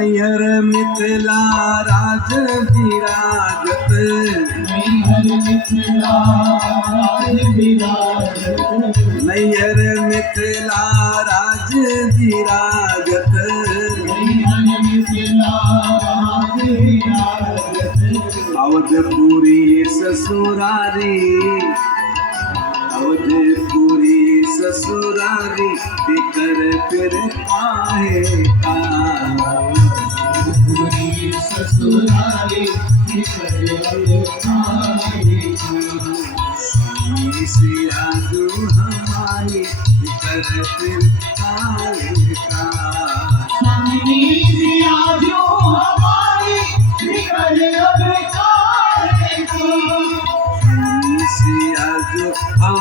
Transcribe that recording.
नैहर मिथिला राज विराजत, नैहर मिथिला राज विराजत, नैहर मिथिला राज विराजत, नैहर मिथिला राज विराजत। अवधपुरी ससुरारी, अवधपुरी ससुरारी बिकर फिर पाए का, पूरी ससुराली बिकर पाए का। स्वामी सिया जो हमारी बिकर फिर पाए का, स्वामी सिया जो हमारी बिकर अब पाए का। स्वामी सिया जो हम